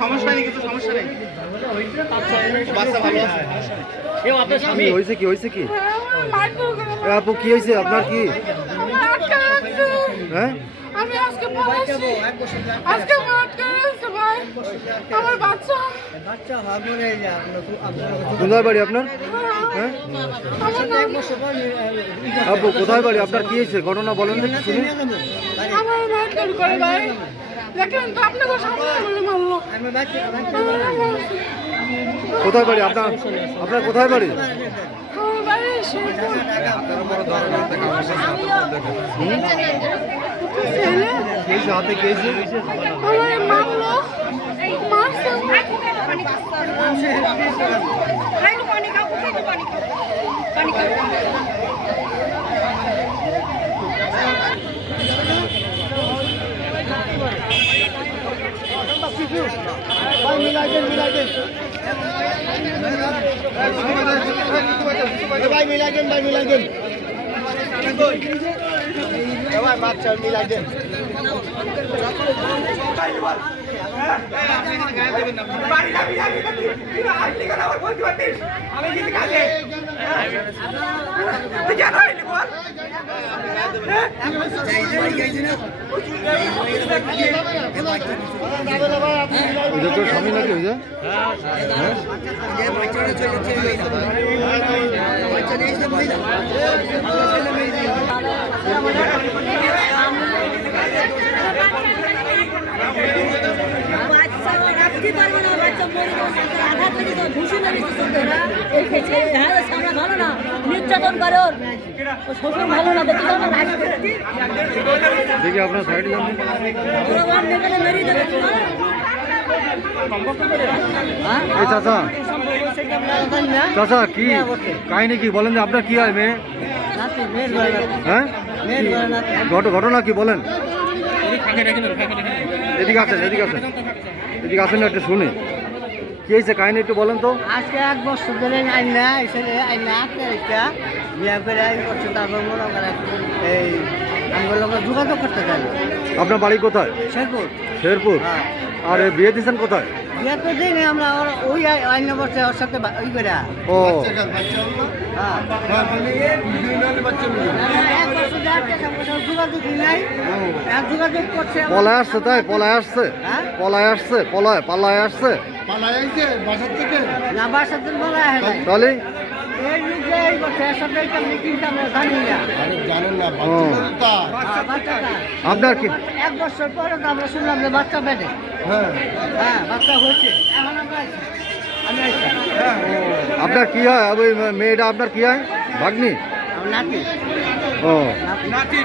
সমস্যা নেই সমস্যা নেই হয়েছে কি হয়েছে? কি আপু কি হয়েছে আপনার কি হ্যাঁ আমি আজকে আজকে আমার বাচ্চা। কোথায় বাড়ি আপনার? হ্যাঁ। নাম আপু কোথায় বাড়ি? আপনার কি হয়েছে? ঘটনা বলেন দেখি শুনি আমার মাঠ করে ভাই। দেখেন তো আপনাকে সামনে মারলো। কোথায়? বাড়ি? আপনার আপনার কোথায় বাড়ি? মারছে ভাই মিলাই দেন ভাই মিলাই দেন বাচ্চা মিলাই দেন ওই তোর স্বামী নাকি ওই যে? মরে হ্যাঁ সামনে ভালো না নির্যাতন করে ওর শ্বশুর ভালো না দেখতে যাবে দেখি আপনার সাইডে মেরিয়ে দেবে। এই চাচা। চাচা কি? কাহিনী কি? বলেন যে আপনার কি হয় মেয়ে? হ্যাঁ? ঘট- ঘটনা কি? বলেন। এদিকে আছেন এদিকে আছেন এদিকে আসেন একটু শুনি। কি হয়েছে? কাহিনী একটু বলেন তো। আজকে এক বছর ধরে আইনা এসে আইনা একটা বিয়া করে তারপর মনে এই আমার যোগাযোগ করতে চাই। আপনার বাড়ি কোথায়? শেরপুর। শেরপুর? হ্যাঁ। আর বিয়ে দিয়েছেন কোথায়? বিয়া তো দিই না আমরা ওর- ওই আইনা বসে ওর সাথে ওই করে। ও। হ্যাঁ। পলায় আসছে তাই? পলায় আসছে? হ্যাঁ? পলায় আসছে? পলায় পালায় আসছে? পালাই আইছে বাসার থেকে। না বাসার বলা হয় তাহলে আপনার কি? এক বছর পরে তো আমরা শুনলাম যে বাচ্চা পেটে হ্যাঁ। হ্যাঁ বাচ্চা হয়েছে। এখন আপনার কি হয়? ওই মেয়েটা আপনার কি হয়? ভাগ্নি? ও। নাতি।